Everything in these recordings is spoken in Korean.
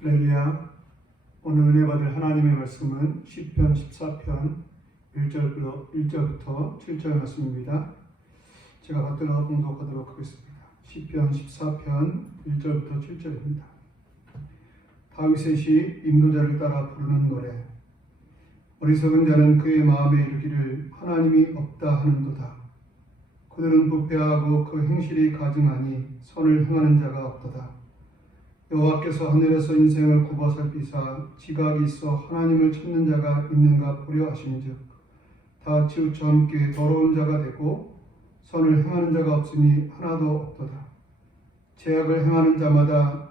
할렐루야. 오늘 은혜 받을 하나님의 말씀은 시편 14편 1절부터 7절 말씀입니다. 제가 받들어 봉독하도록 하겠습니다. 시편 14편 1절부터 7절입니다. 다윗의 시 인도자를 따라 부르는 노래. 어리석은 자는 그의 마음에 이르기를 하나님이 없다 하는도다. 그들은 부패하고 그 행실이 가증하니 선을 행하는 자가 없도다. 여호와께서 하늘에서 인생을 굽어 살피사 지각이 있어 하나님을 찾는 자가 있는가 보려 하심즉 다 치우쳐 함께 더러운 자가 되고 선을 행하는 자가 없으니 하나도 없도다. 죄악을 행하는 자마다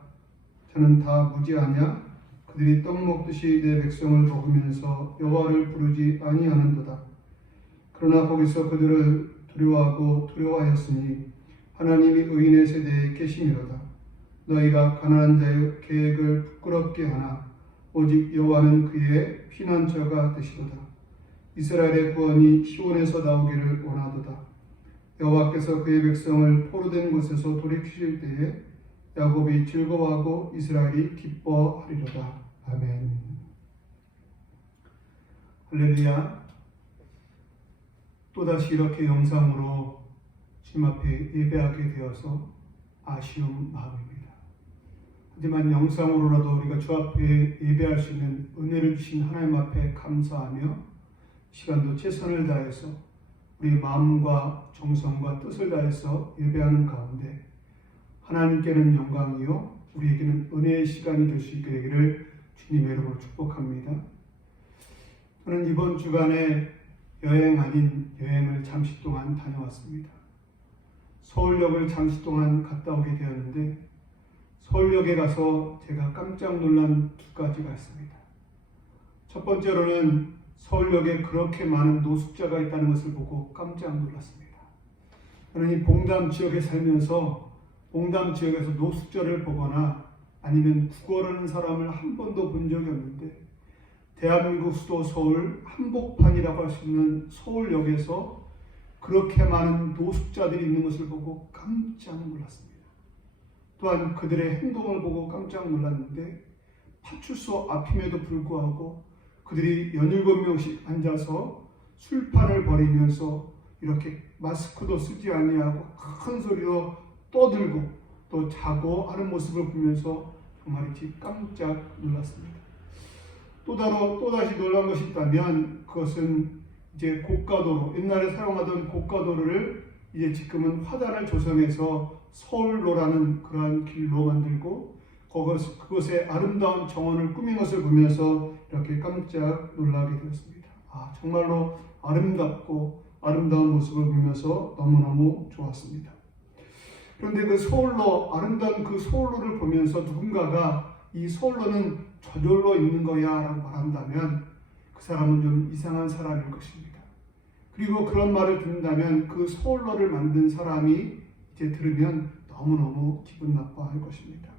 저는 다 무지하냐? 그들이 떡 먹듯이 내 백성을 먹으면서 여호와를 부르지 아니하는도다. 그러나 거기서 그들을 두려워하였으니 하나님이 의인의 세대에 계심이로다. 너희가 가난한 자의 계획을 부끄럽게 하나 오직 여호와는 그의 피난처가 되시도다. 이스라엘의 구원이 시온에서 나오기를 원하도다. 여호와께서 그의 백성을 포로된 곳에서 돌이키실 때에 야곱이 즐거워하고 이스라엘이 기뻐하리로다. 아멘. 할렐루야. 또다시 이렇게 영상으로 주님 앞에 예배하게 되어서 아쉬운 마음입니다. 하지만 영상으로라도 우리가 주 앞에 예배할 수 있는 은혜를 주신 하나님 앞에 감사하며 시간도 최선을 다해서 우리 마음과 정성과 뜻을 다해서 예배하는 가운데 하나님께는 영광이요 우리에게는 은혜의 시간이 될 수 있게 되기를 주님의 이름으로 축복합니다. 저는 이번 주간에 여행 아닌 여행을 잠시 동안 다녀왔습니다. 서울역을 잠시 동안 갔다 오게 되었는데 서울역에 가서 제가 깜짝 놀란 두 가지가 있습니다. 첫 번째로는 서울역에 그렇게 많은 노숙자가 있다는 것을 보고 깜짝 놀랐습니다. 저는 이 봉담 지역에 살면서 봉담 지역에서 노숙자를 보거나 아니면 구걸하는 사람을 한 번도 본 적이 없는데 대한민국 수도 서울 한복판이라고 할 수 있는 서울역에서 그렇게 많은 노숙자들이 있는 것을 보고 깜짝 놀랐습니다. 또한 그들의 행동을 보고 깜짝 놀랐는데 파출소 앞임에도 불구하고 그들이 17명씩 앉아서 술판을 벌이면서 이렇게 마스크도 쓰지 아니하고 큰 소리로 떠들고 또 자고 하는 모습을 보면서 정말 깜짝 놀랐습니다. 또다시 놀란 것이 있다면 그것은 이제 고가도로, 옛날에 사용하던 고가도로를 이제 지금은 화단을 조성해서 서울로라는 그러한 길로 만들고 그것에 아름다운 정원을 꾸민 것을 보면서 이렇게 깜짝 놀라게 되었습니다. 정말로 아름답고 아름다운 모습을 보면서 너무너무 좋았습니다. 그런데 그 서울로, 아름다운 그 서울로를 보면서 누군가가 이 서울로는 저절로 있는 거야 라고 말한다면 그 사람은 좀 이상한 사람일 것입니다. 그리고 그런 말을 듣는다면 그 서울로를 만든 사람이 이제 들으면 너무너무 기분 나빠할 것입니다.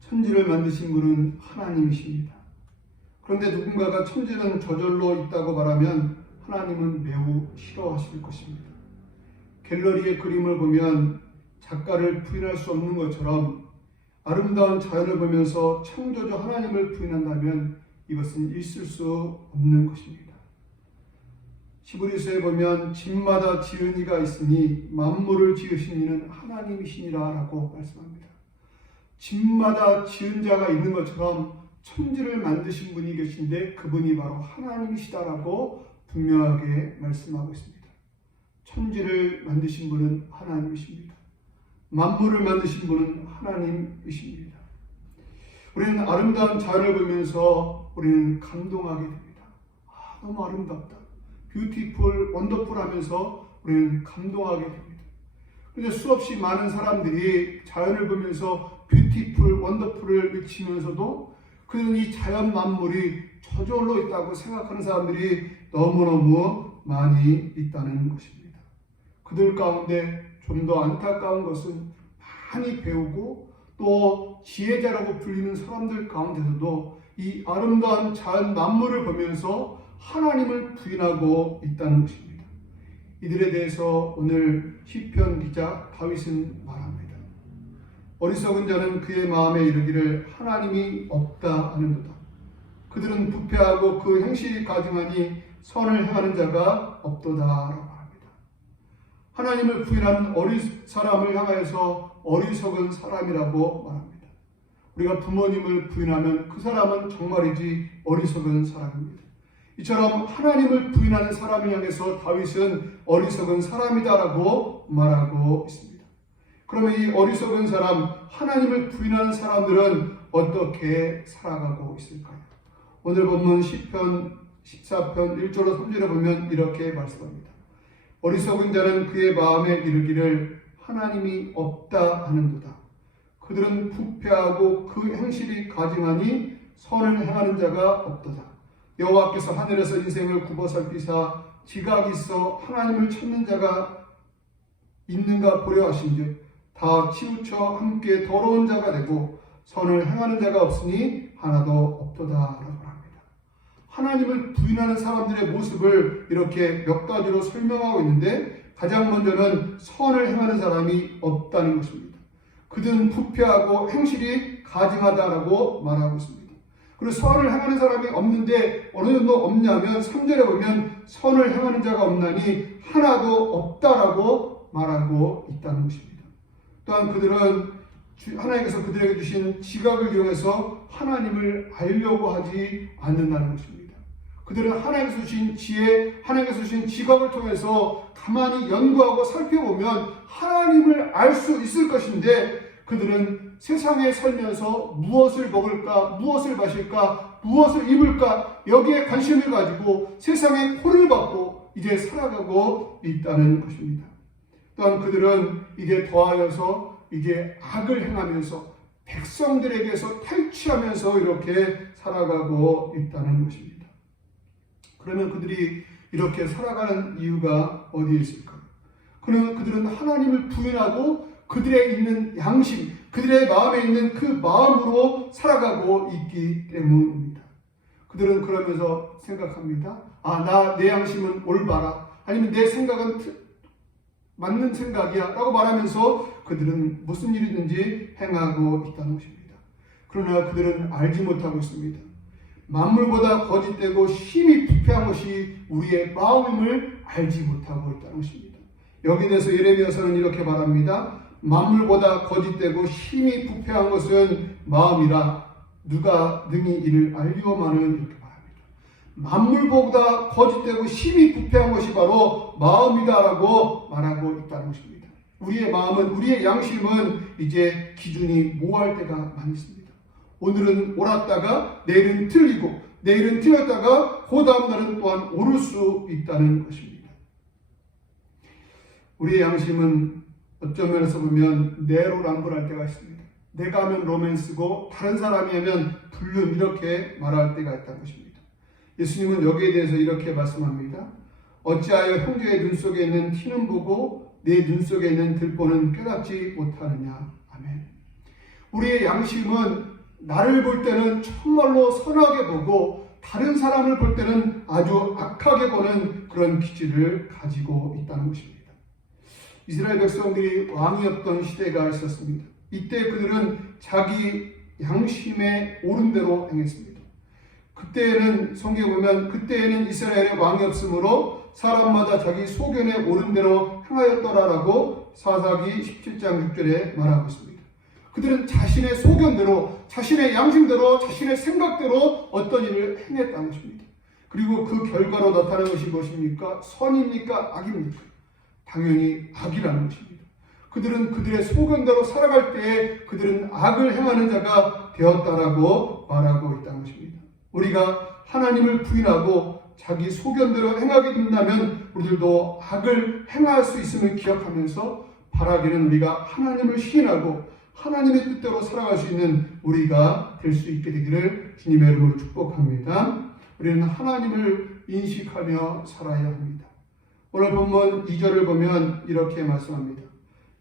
천지를 만드신 분은 하나님이십니다. 그런데 누군가가 천지는 저절로 있다고 말하면 하나님은 매우 싫어하실 것입니다. 갤러리의 그림을 보면 작가를 부인할 수 없는 것처럼 아름다운 자연을 보면서 창조주 하나님을 부인한다면 이것은 있을 수 없는 것입니다. 히브리서에 보면 집마다 지은 이가 있으니 만물을 지으신 이는 하나님이시니라 라고 말씀합니다. 집마다 지은 자가 있는 것처럼 천지를 만드신 분이 계신데 그분이 바로 하나님이시다라고 분명하게 말씀하고 있습니다. 천지를 만드신 분은 하나님이십니다. 만물을 만드신 분은 하나님이십니다. 우리는 아름다운 자연을 보면서 우리는 감동하게 됩니다. 너무 아름답다. 뷰티풀, 원더풀 하면서 우리는 감동하게 됩니다. 그런데 수없이 많은 사람들이 자연을 보면서 뷰티풀, 원더풀을 외치면서도 그들은 이 자연 만물이 저절로 있다고 생각하는 사람들이 너무너무 많이 있다는 것입니다. 그들 가운데 좀 더 안타까운 것은 많이 배우고 또 지혜자라고 불리는 사람들 가운데서도 이 아름다운 자연 만물을 보면서 하나님을 부인하고 있다는 것입니다. 이들에 대해서 오늘 시편 기자 다윗은 말합니다. 어리석은 자는 그의 마음에 이르기를 하나님이 없다 하는도다. 그들은 부패하고 그 행실이 가증하니 선을 행하는 자가 없도다라고 합니다. 하나님을 부인하는 사람을 향하여서 어리석은 사람이라고 말합니다. 우리가 부모님을 부인하면 그 사람은 정말이지 어리석은 사람입니다. 이처럼 하나님을 부인하는 사람을 향해서 다윗은 어리석은 사람이다라고 말하고 있습니다. 그러면 이 어리석은 사람, 하나님을 부인하는 사람들은 어떻게 살아가고 있을까요? 오늘 본문 시편 14편 1절로 3절에 보면 이렇게 말씀합니다. 어리석은 자는 그의 마음에 이르기를 하나님이 없다 하는도다. 그들은 부패하고 그 행실이 가증하니 선을 행하는 자가 없도다. 여호와께서 하늘에서 인생을 굽어 살피사 지각이 있어 하나님을 찾는 자가 있는가 보려 하신즉 다 치우쳐 함께 더러운 자가 되고 선을 행하는 자가 없으니 하나도 없도다라고 합니다. 하나님을 부인하는 사람들의 모습을 이렇게 몇 가지로 설명하고 있는데 가장 먼저는 선을 행하는 사람이 없다는 것입니다. 그들은 부패하고 행실이 가증하다라고 말하고 있습니다. 그리고 선을 행하는 사람이 없는데 어느 정도 없냐면 3절에 보면 선을 행하는 자가 없나니 하나도 없다라고 말하고 있다는 것입니다. 또한 그들은 하나님께서 그들에게 주신 지각을 이용해서 하나님을 알려고 하지 않는다는 것입니다. 그들은 하나님께서 주신 지혜, 하나님께서 주신 지각을 통해서 가만히 연구하고 살펴보면 하나님을 알 수 있을 것인데 그들은 세상에 살면서 무엇을 먹을까, 무엇을 마실까, 무엇을 입을까 여기에 관심을 가지고 세상에 홀을 받고 이제 살아가고 있다는 것입니다. 또한 그들은 이게 더하여서 이게 악을 행하면서 백성들에게서 탈취하면서 이렇게 살아가고 있다는 것입니다. 그러면 그들이 이렇게 살아가는 이유가 어디에 있을까요? 그러면 그들은 하나님을 부인하고 그들의 있는 양심, 그들의 마음에 있는 그 마음으로 살아가고 있기 때문입니다. 그들은 그러면서 생각합니다. 내 양심은 올바라. 아니면 내 생각은 맞는 생각이야 라고 말하면서 그들은 무슨 일이든지 행하고 있다는 것입니다. 그러나 그들은 알지 못하고 있습니다. 만물보다 거짓되고 심히 부패한 것이 우리의 마음임을 알지 못하고 있다는 것입니다. 여기에 대해서 예레미야서는 이렇게 말합니다. 만물보다 거짓되고 심히 부패한 것은 마음이라 누가 능히 이를 알리오마는 이렇게 말합니다. 만물보다 거짓되고 심히 부패한 것이 바로 마음이다라고 말하고 있다는 것입니다. 우리의 마음은, 우리의 양심은 이제 기준이 모호할 때가 많이 있습니다. 오늘은 옳았다가 내일은 틀리고 내일은 틀렸다가 그 다음 날은 또한 오를 수 있다는 것입니다. 우리의 양심은 어떤 면에서 보면 내로남불할 때가 있습니다. 내가 하면 로맨스고 다른 사람이 하면 불륜 이렇게 말할 때가 있다는 것입니다. 예수님은 여기에 대해서 이렇게 말씀합니다. 어찌하여 형제의 눈 속에 있는 티는 보고 내 눈 속에 있는 들보는 깨닫지 못하느냐. 아멘. 우리의 양심은 나를 볼 때는 정말로 선하게 보고 다른 사람을 볼 때는 아주 악하게 보는 그런 기질을 가지고 있다는 것입니다. 이스라엘 백성들이 왕이 없던 시대가 있었습니다. 이때 그들은 자기 양심에 옳은 대로 행했습니다. 그때에는 성경에 보면 그때에는 이스라엘에 왕이 없으므로 사람마다 자기 소견에 옳은 대로 행하였더라라고 사사기 17장 6절에 말하고 있습니다. 그들은 자신의 소견대로, 자신의 양심대로, 자신의 생각대로 어떤 일을 행했다는 것입니다. 그리고 그 결과로 나타난 것이 무엇입니까? 선입니까? 악입니까? 당연히 악이라는 것입니다. 그들은 그들의 소견대로 살아갈 때에 그들은 악을 행하는 자가 되었다라고 말하고 있다는 것입니다. 우리가 하나님을 부인하고 자기 소견대로 행하게 된다면 우리들도 악을 행할 수 있음을 기억하면서 바라기는 우리가 하나님을 시인하고 하나님의 뜻대로 살아갈 수 있는 우리가 될 수 있게 되기를 주님의 이름으로 축복합니다. 우리는 하나님을 인식하며 살아야 합니다. 오늘 본문 2절을 보면 이렇게 말씀합니다.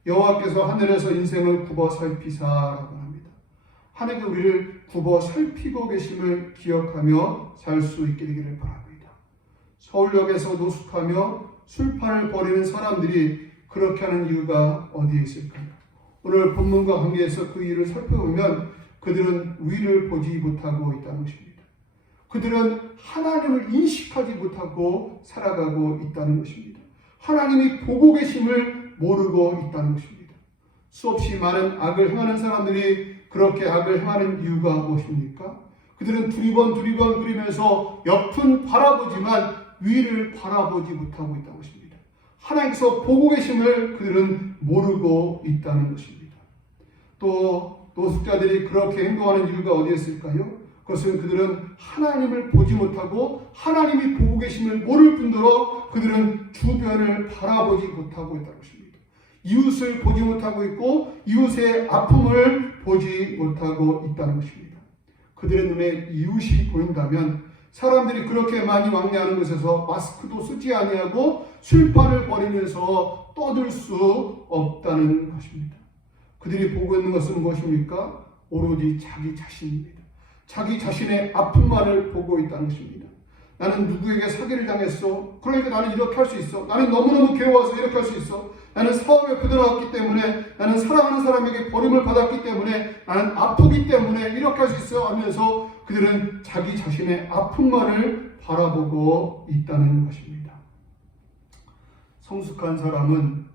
여호와께서 하늘에서 인생을 굽어 살피사라고 합니다. 하나님께 우리를 굽어 살피고 계심을 기억하며 살 수 있게 되기를 바랍니다. 서울역에서 노숙하며 술판을 벌이는 사람들이 그렇게 하는 이유가 어디에 있을까요? 오늘 본문과 관계해서 그 일을 살펴보면 그들은 위를 보지 못하고 있다는 것입니다. 그들은 하나님을 인식하지 못하고 살아가고 있다는 것입니다. 하나님이 보고 계심을 모르고 있다는 것입니다. 수없이 많은 악을 행하는 사람들이 그렇게 악을 행하는 이유가 무엇입니까? 그들은 두리번 그리면서 옆은 바라보지만 위를 바라보지 못하고 있다는 것입니다. 하나님께서 보고 계심을 그들은 모르고 있다는 것입니다. 또 노숙자들이 그렇게 행동하는 이유가 어디에 있을까요? 그것은 그들은 하나님을 보지 못하고 하나님이 보고 계심을 모를 뿐더러 그들은 주변을 바라보지 못하고 있다는 것입니다. 이웃을 보지 못하고 있고 이웃의 아픔을 보지 못하고 있다는 것입니다. 그들의 눈에 이웃이 보인다면 사람들이 그렇게 많이 왕래하는 곳에서 마스크도 쓰지 아니하고 술판을 벌이면서 떠들 수 없다는 것입니다. 그들이 보고 있는 것은 무엇입니까? 오로지 자기 자신입니다. 자기 자신의 아픔만을 보고 있다는 것입니다. 나는 누구에게 사기를 당했어. 그러니까 나는 이렇게 할 수 있어. 나는 너무너무 괴로워서 이렇게 할 수 있어. 나는 사업에 부들어왔기 때문에, 나는 사랑하는 사람에게 버림을 받았기 때문에, 나는 아프기 때문에 이렇게 할 수 있어 하면서 그들은 자기 자신의 아픔만을 바라보고 있다는 것입니다. 성숙한 사람은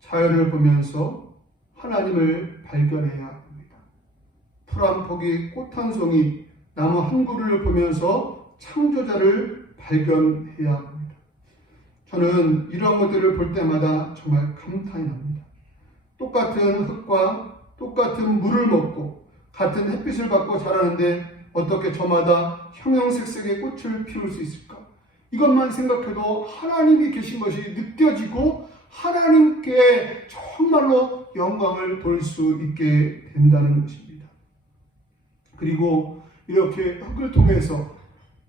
자연을 보면서 하나님을 발견해야 합니다. 풀 한 포기, 꽃 한 송이, 나무 한 그루를 보면서 창조자를 발견해야 합니다. 저는 이러한 것들을 볼 때마다 정말 감탄이 납니다. 똑같은 흙과 똑같은 물을 먹고 같은 햇빛을 받고 자라는데 어떻게 저마다 형형색색의 꽃을 피울 수 있을까? 이것만 생각해도 하나님이 계신 것이 느껴지고 하나님께 정말로 영광을 돌릴 수 있게 된다는 것입니다. 그리고 이렇게 흙을 통해서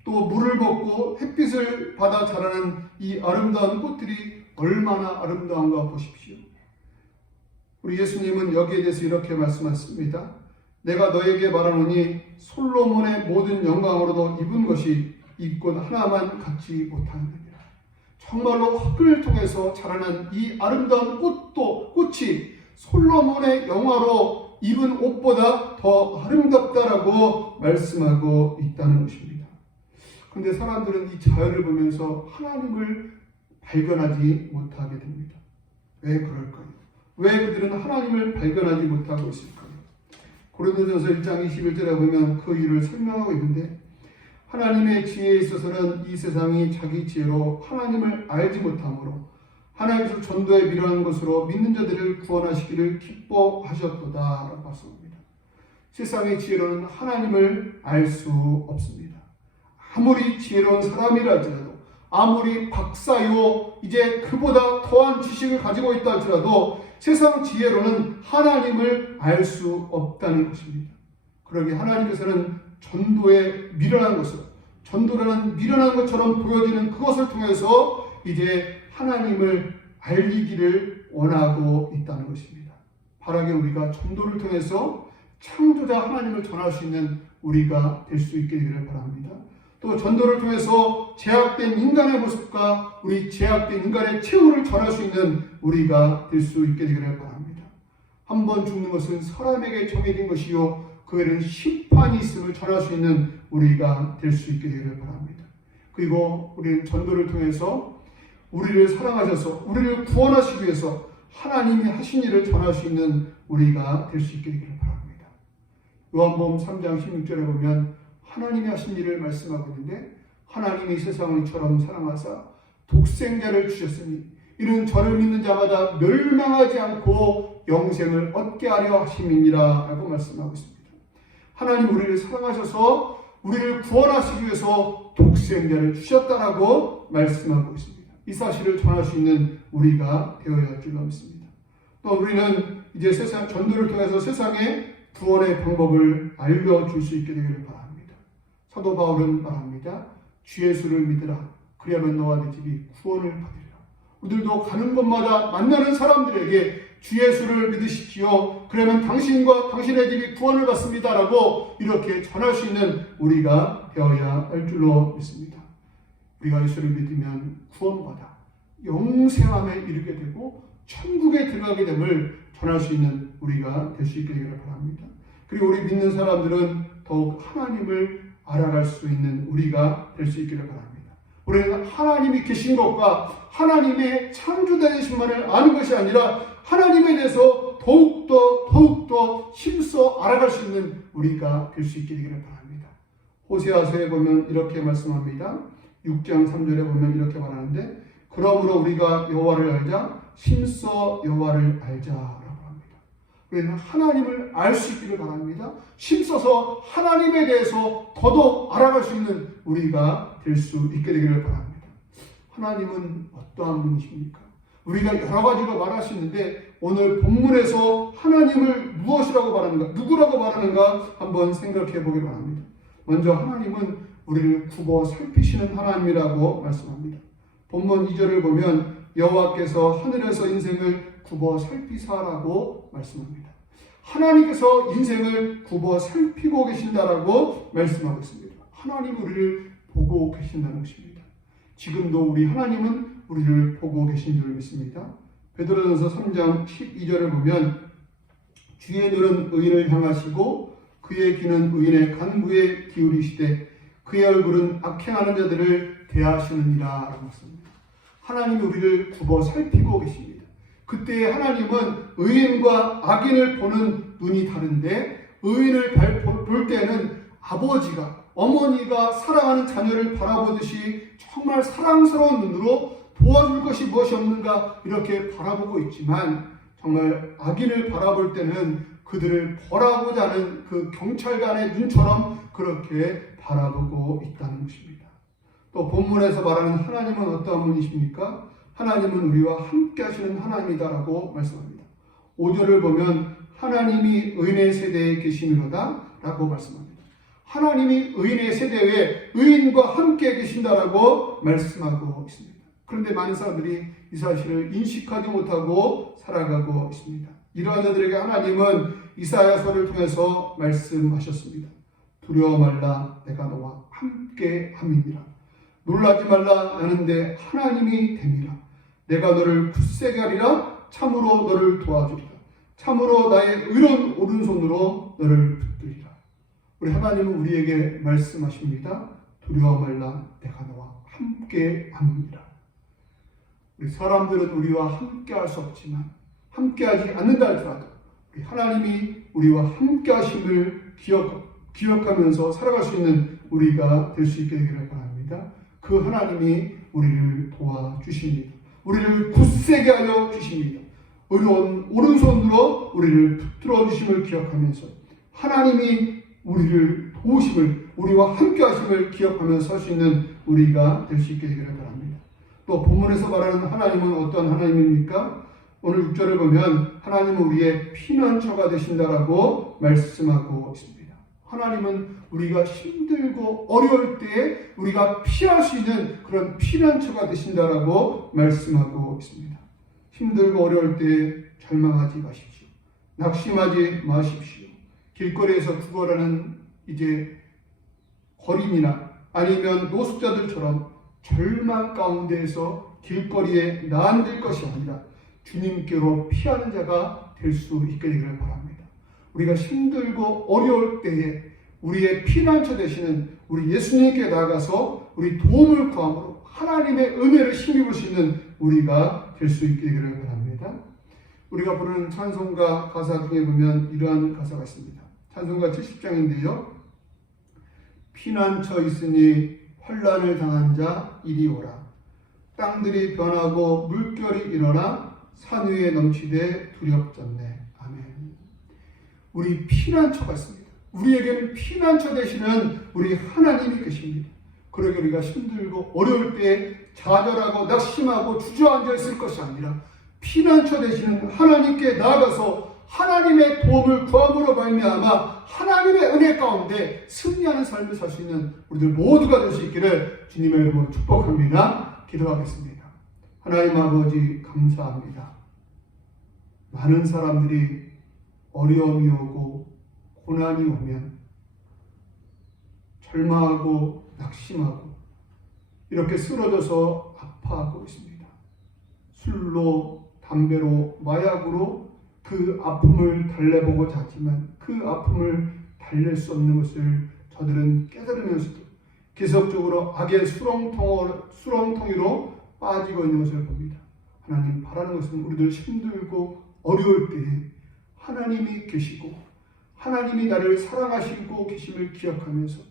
또 물을 먹고 햇빛을 받아 자라는 이 아름다운 꽃들이 얼마나 아름다운가 보십시오. 우리 예수님은 여기에 대해서 이렇게 말씀하십니다. 내가 너에게 말하노니 솔로몬의 모든 영광으로도 입은 것이 이 꽃 하나만 갖지 못하느니라. 정말로 흙을 통해서 자라는 이 아름다운 꽃이 솔로몬의 영화로 입은 옷보다 더 아름답다라고 말씀하고 있다는 것입니다. 그런데 사람들은 이 자연을 보면서 하나님을 발견하지 못하게 됩니다. 왜 그럴까요? 왜 그들은 하나님을 발견하지 못하고 있을까요? 고린도전서 1장 21절에 보면 그 이유를 설명하고 있는데 하나님의 지혜에 있어서는 이 세상이 자기 지혜로 하나님을 알지 못하므로 하나님께서 전도에 미련한 것으로 믿는 자들을 구원하시기를 기뻐하셨도다 라고 말씀합니다. 세상의 지혜로는 하나님을 알 수 없습니다. 아무리 지혜로운 사람이라 할지라도 아무리 박사요 이제 그보다 더한 지식을 가지고 있다 할지라도 세상 지혜로는 하나님을 알 수 없다는 것입니다. 그러기에 하나님께서는 전도에 미련한 것을 전도라는 미련한 것처럼 보여지는 그것을 통해서 이제 하나님을 알리기를 원하고 있다는 것입니다. 바라게 우리가 전도를 통해서 창조자 하나님을 전할 수 있는 우리가 될 수 있게 되기를 바랍니다. 또 전도를 통해서 제약된 인간의 모습과 우리 제약된 인간의 최후를 전할 수 있는 우리가 될 수 있게 되기를 바랍니다. 한 번 죽는 것은 사람에게 정해진 것이요 그 외에는 심판이 있음을 전할 수 있는 우리가 될 수 있게 되기를 바랍니다. 그리고 우리는 전도를 통해서 우리를 사랑하셔서 우리를 구원하시기 위해서 하나님이 하신 일을 전할 수 있는 우리가 될 수 있게 되기를 바랍니다. 요한복음 3장 16절에 보면 하나님이 하신 일을 말씀하고 있는데 하나님이 세상을 이처럼 사랑하사 독생자를 주셨으니 이는 저를 믿는 자마다 멸망하지 않고 영생을 얻게 하려 하심이니라 라고 말씀하고 있습니다. 하나님 우리를 사랑하셔서 우리를 구원하시기 위해서 독생자를 주셨다라고 말씀하고 있습니다. 이 사실을 전할 수 있는 우리가 되어야 할 줄로 믿습니다. 또 우리는 이제 세상 전도를 통해서 세상에 구원의 방법을 알려줄 수 있게 되기를 바랍니다. 사도 바울은 말합니다. 주 예수를 믿으라. 그리하면 너와 네 집이 구원을 받으리라. 우리들도 가는 곳마다 만나는 사람들에게 주 예수를 믿으십시오. 그러면 당신과 당신의 집이 구원을 받습니다라고 이렇게 전할 수 있는 우리가 되어야 할 줄로 믿습니다. 우리가 예수를 믿으면 구원받아 영생함에 이르게 되고 천국에 들어가게 됨을 전할 수 있는 우리가 될 수 있게 되기를 바랍니다. 그리고 우리 믿는 사람들은 더욱 하나님을 알아갈 수 있는 우리가 될 수 있기를 바랍니다. 우리는 하나님이 계신 것과 하나님의 창조자이신만을 아는 것이 아니라 하나님에 대해서 더욱더 힘써 알아갈 수 있는 우리가 될 수 있게 되기를 바랍니다. 호세아서에 보면 이렇게 말씀합니다. 6장 3절에 보면 이렇게 말하는데, 그러므로 우리가 여호와를 알자, 힘써 여호와를 알자라고 합니다. 우리는 하나님을 알 수 있기를 바랍니다. 힘써서 하나님에 대해서 더더욱 알아갈 수 있는 우리가 될 수 있게 되기를 바랍니다. 하나님은 어떠한 분이십니까? 우리가 여러 가지로 말할 수 있는데 오늘 본문에서 하나님을 무엇이라고 말하는가, 누구라고 말하는가 한번 생각해 보기 바랍니다. 먼저 하나님은 우리를 굽어 살피시는 하나님이라고 말씀합니다. 본문 2절을 보면 여호와께서 하늘에서 인생을 굽어 살피사라고 말씀합니다. 하나님께서 인생을 굽어 살피고 계신다라고 말씀하고 있습니다. 하나님 우리를 보고 계신다는 것입니다. 지금도 우리 하나님은 우리를 보고 계신 줄 믿습니다. 베드로전서 3장 12절을 보면 주의 눈은 의인을 향하시고 그의 귀는 의인의 간구에 기울이시되 그의 얼굴은 악행하는 자들을 대하시느니라 라고 했습니다. 하나님이 우리를 굽어 살피고 계십니다. 그때 하나님은 의인과 악인을 보는 눈이 다른데, 의인을 볼 때는 아버지가, 어머니가 사랑하는 자녀를 바라보듯이 정말 사랑스러운 눈으로 도와줄 것이 무엇이 없는가 이렇게 바라보고 있지만, 정말 악인을 바라볼 때는 그들을 벌하고자 하는 그 경찰관의 눈처럼 그렇게 바라보고 있다는 것입니다. 또 본문에서 말하는 하나님은 어떠한 분이십니까? 하나님은 우리와 함께 하시는 하나님이다라고 말씀합니다. 5절을 보면 하나님이 의인의 세대에 계시미로다 라고 말씀합니다. 하나님이 의인의 세대에 의인과 함께 계신다라고 말씀하고 있습니다. 그런데 많은 사람들이 이 사실을 인식하지 못하고 살아가고 있습니다. 이러한 자들에게 하나님은 이사야서를 통해서 말씀하셨습니다. 두려워 말라, 내가 너와 함께 함이니라. 놀라지 말라, 나는 내 하나님이 됨이라. 내가 너를 굳세게 하리라. 참으로 너를 도와주리라. 참으로 나의 의로운 오른손으로 너를 붙들리라. 우리 하나님은 우리에게 말씀하십니다. 두려워 말라, 내가 너와 함께 함이니라. 우리 사람들은 우리와 함께 할 수 없지만, 함께 하지 않는다 할지라도 우리 하나님이 우리와 함께 하심을 기억하면서 살아갈 수 있는 우리가 될 수 있게 되기를 바랍니다. 그 하나님이 우리를 도와주십니다. 우리를 굳세게 하여 주십니다. 의로운 오른손으로 우리를 붙들어 주심을 기억하면서 하나님이 우리를 도우심을, 우리와 함께 하심을 기억하면서 살 수 있는 우리가 될 수 있게 되기를 바랍니다. 또 본문에서 말하는 하나님은 어떤 하나님입니까? 오늘 6절을 보면 하나님은 우리의 피난처가 되신다라고 말씀하고 있습니다. 하나님은 우리가 힘들고 어려울 때에 우리가 피할 수 있는 그런 피난처가 되신다라고 말씀하고 있습니다. 힘들고 어려울 때에 절망하지 마십시오. 낙심하지 마십시오. 길거리에서 죽어라는 이제 거린이나 아니면 노숙자들처럼 절망 가운데에서 길거리에 나앉을 것이 아니라 주님께로 피하는 자가 될 수 있게 되기를 바랍니다. 우리가 힘들고 어려울 때에 우리의 피난처 되시는 우리 예수님께 나가서 우리 도움을 구함으로 하나님의 은혜를 힘입을 수 있는 우리가 될 수 있게 되기를 바랍니다. 우리가 부르는 찬송가 가사 중에 보면 이러한 가사가 있습니다. 찬송가 70장인데요. 피난처 있으니 환난을 당한 자 이리 오라. 땅들이 변하고 물결이 일어나 산 위에 넘치되 두렵졌네. 아멘. 우리 피난처가 있습니다. 우리에게는 피난처 되시는 우리 하나님이 계십니다. 그러게 우리가 힘들고 어려울 때 좌절하고 낙심하고 주저앉아 있을 것이 아니라 피난처 되시는 하나님께 나아가서 하나님의 도움을 구함으로 말미암아 하나님의 은혜 가운데 승리하는 삶을 살 수 있는 우리들 모두가 될 수 있기를 주님의 이름으로 축복합니다. 기도하겠습니다. 하나님 아버지 감사합니다. 많은 사람들이 어려움이 오고 고난이 오면 절망하고 낙심하고 이렇게 쓰러져서 아파하고 있습니다. 술로, 담배로, 마약으로 그 아픔을 달래보고자 하지만 그 아픔을 달랠 수 없는 것을 저들은 깨달으면서도 계속적으로 악의 수렁텅이로 빠지고 있는 것을 봅니다. 하나님 바라는 것은 우리들 힘들고 어려울 때에 하나님이 계시고 하나님이 나를 사랑하시고 계심을 기억하면서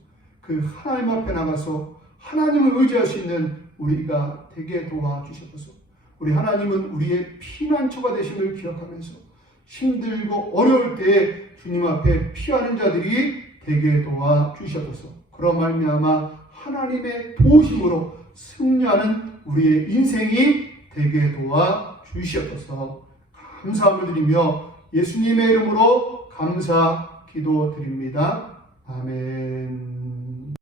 그 하나님 앞에 나가서 하나님을 의지할 수 있는 우리가 되게 도와주셔서 우리 하나님은 우리의 피난처가 되심을 기억하면서 힘들고 어려울 때에 주님 앞에 피하는 자들이 되게 도와주셔서 그런 말미암아 하나님의 도우심으로 승리하는 우리의 인생이 되게 도와주시옵소서. 감사함을 드리며 예수님의 이름으로 감사 기도드립니다. 아멘.